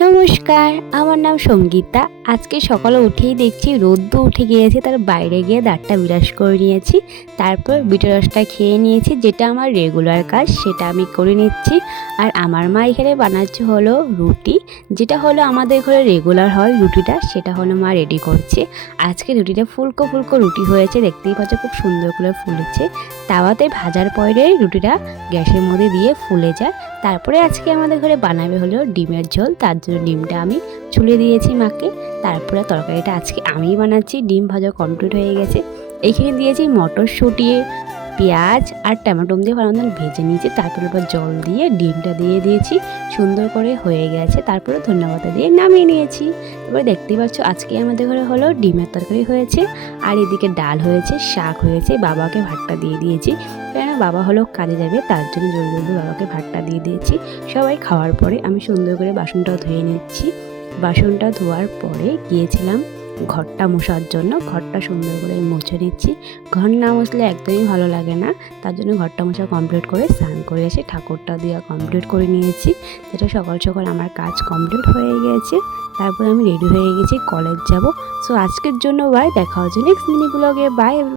নমস্কার, আমার নাম সঙ্গীতা। আজকে সকালে উঠেই দেখছি রোদ্দুর উঠে গিয়েছে, তার বাইরে গিয়ে দাঁতটা বিরাস করে নিয়েছি। তারপর বিটের রসটা খেয়ে নিয়েছি, যেটা আমার রেগুলার কাজ, সেটা আমি করে নিচ্ছি। আর আমার মা এখানে বানাচ্ছে হলো রুটি, যেটা হলো আমাদের ঘরে রেগুলার হয় রুটিটা, সেটা হলো মা রেডি করছে। আজকে রুটিটা ফুলকো ফুলকো রুটি হয়েছে, দেখতেই পাচ্ছ খুব সুন্দর করে ফুলেছে। তাওয়াতে ভাজার পরে রুটিটা গ্যাসের মধ্যে দিয়ে ফুলে যায়। তারপরে আজকে আমাদের ঘরে বানাবে হলো ডিমের ঝোল, তার জন্য ডিমটা আমি ছুলে দিয়েছি মাকে। তারপরে তরকারিটা আজকে আমিই বানাচ্ছি। ডিম ভাজা কমপ্লিট হয়ে গেছে। এইখানে দিয়েছি মটরশুঁটি, পেঁয়াজ আর টমেটো দিয়ে ভালো ভেজে নিয়েছি। তারপরে আবার জল দিয়ে ডিমটা দিয়ে দিয়েছি, সুন্দর করে হয়ে গেছে। তারপরে ধন্যবাদ দিয়ে নামিয়ে নিয়েছি। তারপরে দেখতেই পাচ্ছ আজকে আমাদের ঘরে হলো ডিমের তরকারি হয়েছে, আর এদিকে ডাল হয়েছে, শাক হয়েছে। বাবাকে ভাতটা দিয়ে দিয়েছি, কেন বাবা হলো কাজে যাবে, তার জন্য জলদি জলদি বাবাকে ভাতটা দিয়ে দিয়েছি। সবাই খাওয়ার পরে আমি সুন্দর করে বাসনটাও ধুয়ে নিচ্ছি। বাসনটা ধোয়ার পরে গিয়েছিলাম ঘরটা মোছার জন্য। ঘরটা সুন্দর করে মুছে নিচ্ছি। ঘর না মুছলে একদমই ভালো লাগে না, তার জন্য ঘরটা মোছা কমপ্লিট করে স্নান করে এসে ঠাকুরটা দেওয়া কমপ্লিট করে নিয়েছি। যেটা সকাল সকাল আমার কাজ কমপ্লিট হয়ে গেছে। তারপরে আমি রেডি হয়ে গেছি, কলেজ যাব। সো আজকের জন্য বাই, দেখা হচ্ছে নেক্সট মিনি ব্লগে। বাই।